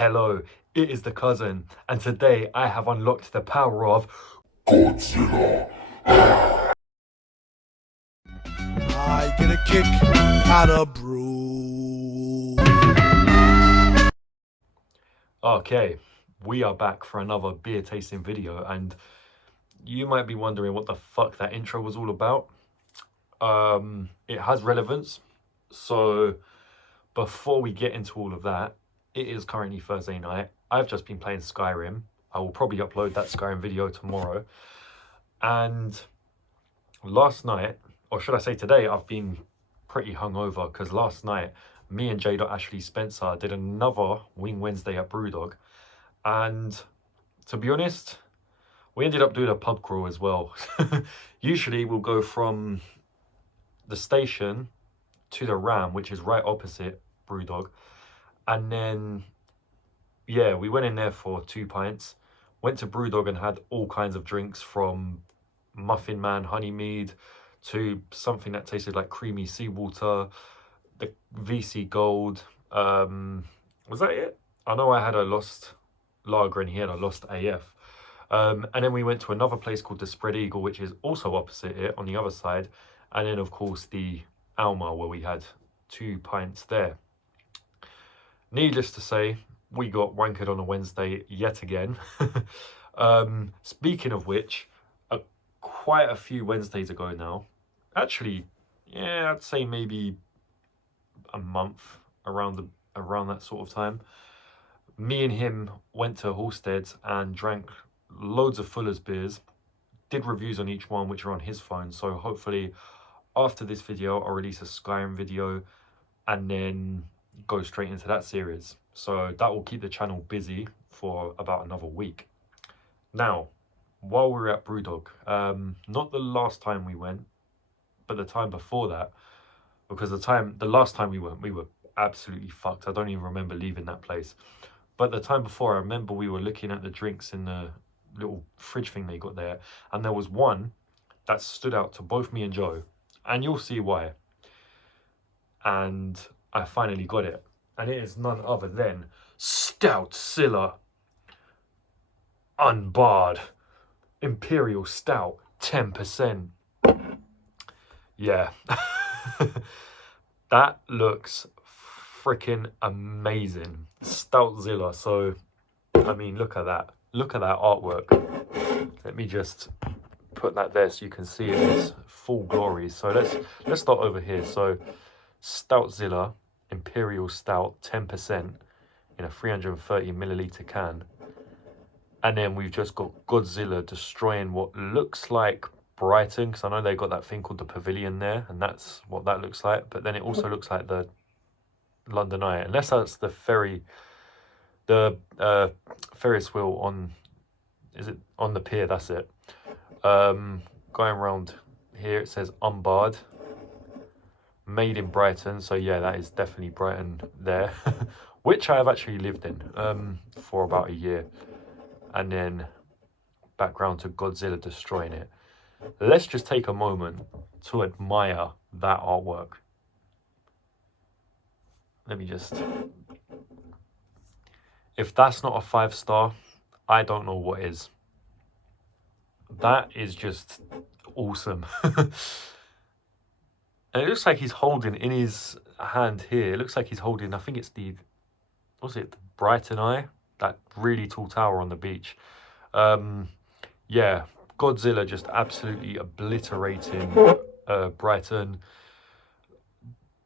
Hello, it is the cousin, and today I have unlocked the power of Godzilla. I get a kick out of brew. Okay, we are back for another beer tasting video, and you might be wondering what the fuck that intro was all about. It has relevance, so before we get into all of that, it is currently Thursday night. I've just been playing Skyrim. I will probably upload that Skyrim video tomorrow. And last night, or should I say today, I've been pretty hungover because last night, me and Ashley Spencer did another Wing Wednesday at Brewdog. And to be honest, we ended up doing a pub crawl as well. Usually we'll go from the station to the Ram, which is right opposite Brewdog. And then, yeah, we went in there for 2 pints, went to Brewdog and had all kinds of drinks from Muffin Man honey mead to something that tasted like creamy seawater, the VC Gold. Was that it? I know I had a Lost Lager and he had a Lost AF. And then we went to another place called the Spread Eagle, which is also opposite it on the other side. And then, of course, the Alma, where we had 2 pints there. Needless to say, we got wankered on a Wednesday yet again. Speaking of which, quite a few Wednesdays ago now, actually, yeah, I'd say maybe a month around that sort of time, me and him went to Halstead's and drank loads of Fuller's beers, did reviews on each one, which are on his phone. So hopefully after this video, I'll release a Skyrim video and then go straight into that series. So that will keep the channel busy for about another week. Now, while we were at Brewdog, not the last time we went, but the time before that, because the last time we went, we were absolutely fucked. I don't even remember leaving that place. But the time before, I remember we were looking at the drinks in the little fridge thing they got there, and there was one that stood out to both me and Joe, and you'll see why. And I finally got it, and it is none other than Stoutzilla Unbarred Imperial Stout, 10%. Yeah, that looks freaking amazing. Stoutzilla. So, I mean, look at that. Look at that artwork. Let me just put that there so you can see it in its full glory. So let's start over here. So, Stoutzilla Imperial Stout, 10% in a 330 milliliter can. And then we've just got Godzilla destroying what looks like Brighton, because I know they got that thing called the Pavilion there, and that's what that looks like. But then it also looks like the London Eye, unless that's the ferry, the Ferris wheel on, is it on the pier? That's it. Going around here, it says Unbarred, made in Brighton. So yeah, that is definitely Brighton there, which I have actually lived in for about a year. And then background to Godzilla destroying it. Let's just take a moment to admire that artwork. Let me just... If that's not a 5-star, I don't know what is. That is just awesome. And it looks like he's holding in his hand here, it looks like he's holding, I think it's the, what's it, the Brighton Eye? That really tall tower on the beach. Yeah, Godzilla just absolutely obliterating Brighton.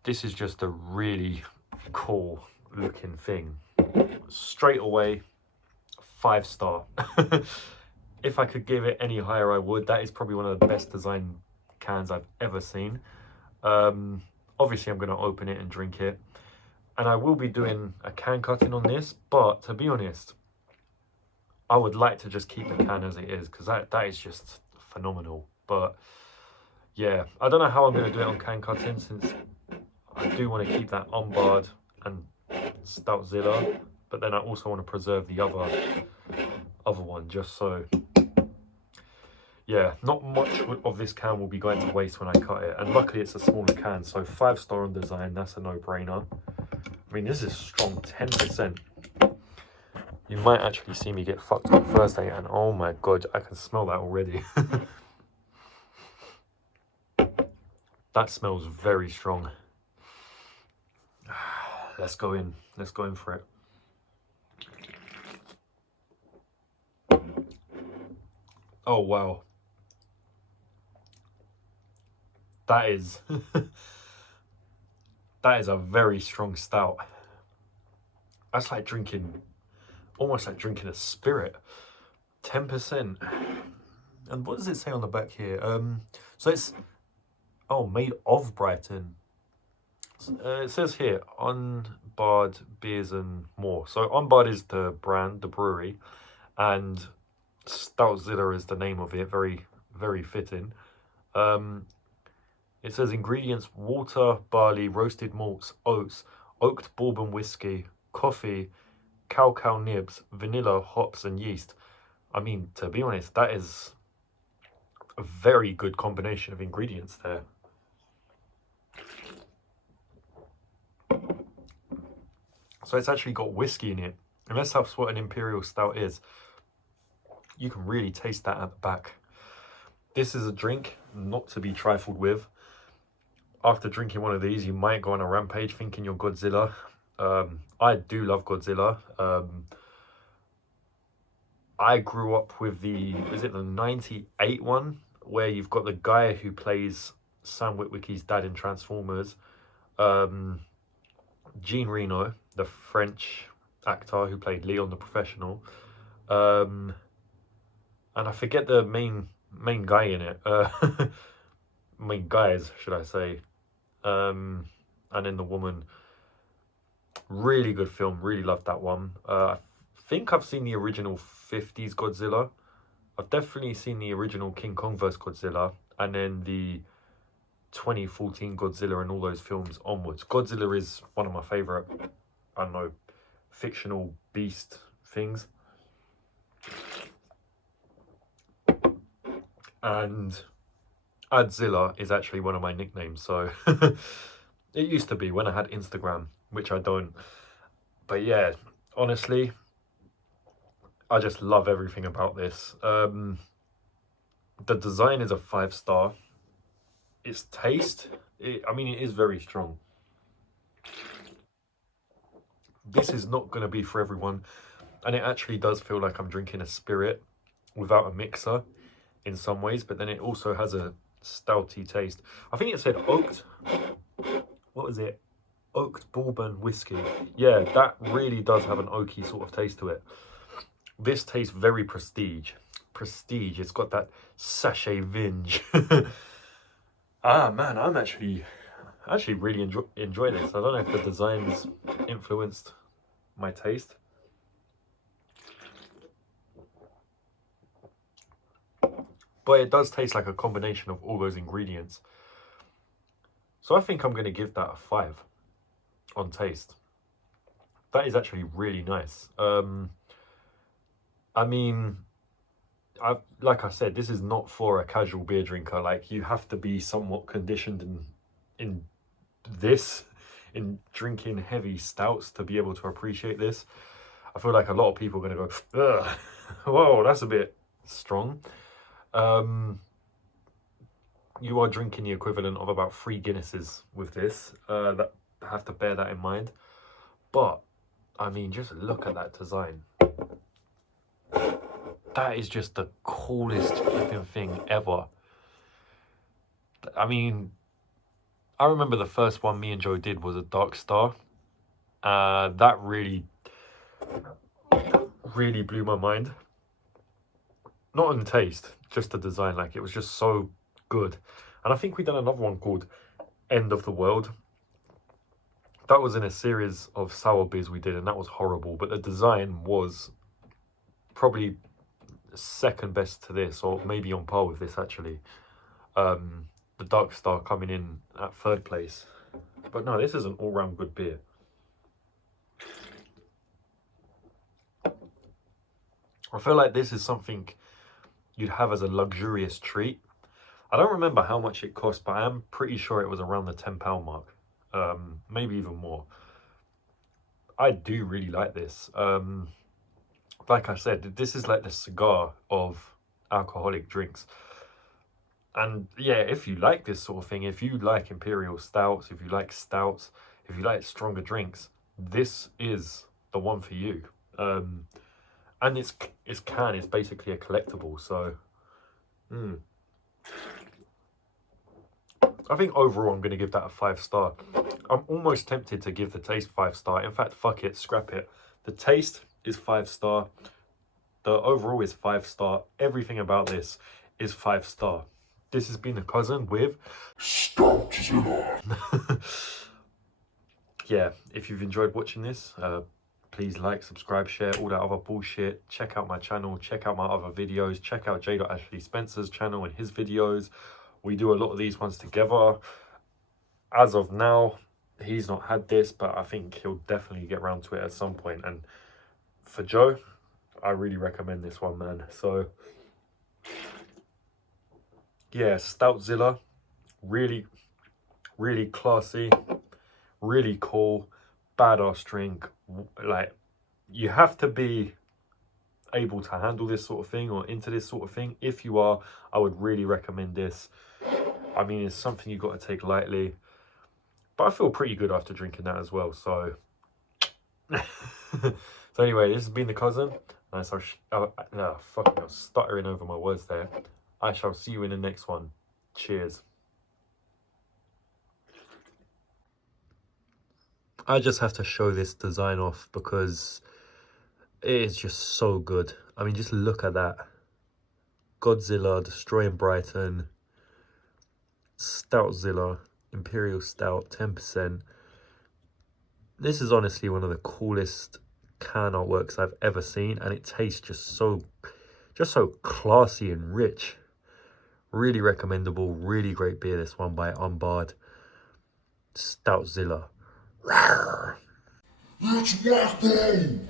This is just a really cool looking thing. Straight away, 5-star. If I could give it any higher, I would. That is probably one of the best designed cans I've ever seen. Obviously, I'm going to open it and drink it. And I will be doing a can cutting on this, but to be honest, I would like to just keep the can as it is, because that is just phenomenal. But yeah, I don't know how I'm going to do it on can cutting, since I do want to keep that Unbarred and Stoutzilla, but then I also want to preserve the other one, just so. Yeah, not much of this can will be going to waste when I cut it, and luckily it's a smaller can, so 5-star on design, that's a no-brainer. I mean, this is strong, 10%. You might actually see me get fucked on Thursday, and oh my god, I can smell that already. That smells very strong. Let's go in. Let's go in for it. Oh wow. That is that is a very strong stout. That's like drinking, almost like drinking a spirit. 10%. And what does it say on the back here? So it's, oh, made of Brighton. It says here, Unbarred Beers and More. So Unbarred is the brand, the brewery, and Stoutzilla is the name of it. Very, very fitting. It says ingredients: water, barley, roasted malts, oats, oaked bourbon whiskey, coffee, cacao nibs, vanilla, hops, and yeast. I mean, to be honest, that is a very good combination of ingredients there. So it's actually got whiskey in it. And that's what an imperial stout is. You can really taste that at the back. This is a drink not to be trifled with. After drinking one of these, you might go on a rampage thinking you're Godzilla. I do love Godzilla. I grew up with is it the 98 one? Where you've got the guy who plays Sam Witwicky's dad in Transformers. Jean Reno, the French actor who played Leon the Professional. And I forget the main guy in it. Main guys, should I say. And then the woman. Really good film, really loved that one. I think I've seen the original 50s Godzilla. I've definitely seen the original King Kong vs Godzilla, and then the 2014 Godzilla and all those films onwards. Godzilla is one of my favourite, I don't know, fictional beast things. And Adzilla is actually one of my nicknames, so it used to be when I had Instagram, which I don't. But yeah, honestly, I just love everything about this. The design is a 5-star. Its taste, I mean, it is very strong. This is not going to be for everyone. And it actually does feel like I'm drinking a spirit without a mixer in some ways. But then it also has a stouty taste. I think it said oaked. What was it? Oaked bourbon whiskey. Yeah, that really does have an oaky sort of taste to it. This tastes very prestige. It's got that sachet vinge. Ah man, I'm actually really enjoy this. I don't know if the design's influenced my taste. But it does taste like a combination of all those ingredients. So I think I'm going to give that a 5 on taste. That is actually really nice. I mean, like I said, this is not for a casual beer drinker. Like, you have to be somewhat conditioned in drinking heavy stouts to be able to appreciate this. I feel like a lot of people are going to go, ugh, whoa, that's a bit strong. You are drinking the equivalent of about 3 Guinnesses with this. That have to bear that in mind. But I mean, just look at that design. That is just the coolest flipping thing ever. I mean, I remember the first one me and Joe did was a Dark Star. That really blew my mind. Not in taste, just the design. Like, it was just so good. And I think we done another one called End of the World. That was in a series of sour beers we did, and that was horrible. But the design was probably second best to this, or maybe on par with this actually. The Dark Star coming in at 3rd place. But no, this is an all-round good beer. I feel like this is something you'd have as a luxurious treat. I don't remember how much it cost, but I am pretty sure it was around the £10 mark. Maybe even more. I do really like this. like I said, this is like the cigar of alcoholic drinks. And yeah, if you like this sort of thing, if you like imperial stouts, if you like stouts, if you like stronger drinks, this is the one for you. And it's basically a collectible, so I think overall I'm going to give that a 5-star. I'm almost tempted to give the taste 5-star. In fact, fuck it, scrap it. The taste is 5-star. The overall is 5-star. Everything about this is 5-star. This has been The Cousin with Stoutzilla. Yeah, if you've enjoyed watching this, please like, subscribe, share, all that other bullshit. Check out my channel, check out my other videos, check out J.Ashley Spencer's channel and his videos. We do a lot of these ones together. As of now, he's not had this, but I think he'll definitely get around to it at some point. And for Joe, I really recommend this one, man. So yeah, Stoutzilla, really, really classy, really cool, badass drink. Like, you have to be able to handle this sort of thing or into this sort of thing. If you are, I would really recommend this. I mean, it's something you've got to take lightly, but I feel pretty good after drinking that as well. So so anyway, this has been The Cousin. And fucking, I'm stuttering over my words there. I shall see you in the next one. Cheers. I just have to show this design off because it is just so good. I mean, just look at that. Godzilla destroying Brighton. Stoutzilla, Imperial Stout, 10%. This is honestly one of the coolest can artworks I've ever seen, and it tastes just so classy and rich. Really recommendable, really great beer, this one by Unbarred. Stoutzilla. It's Wacko!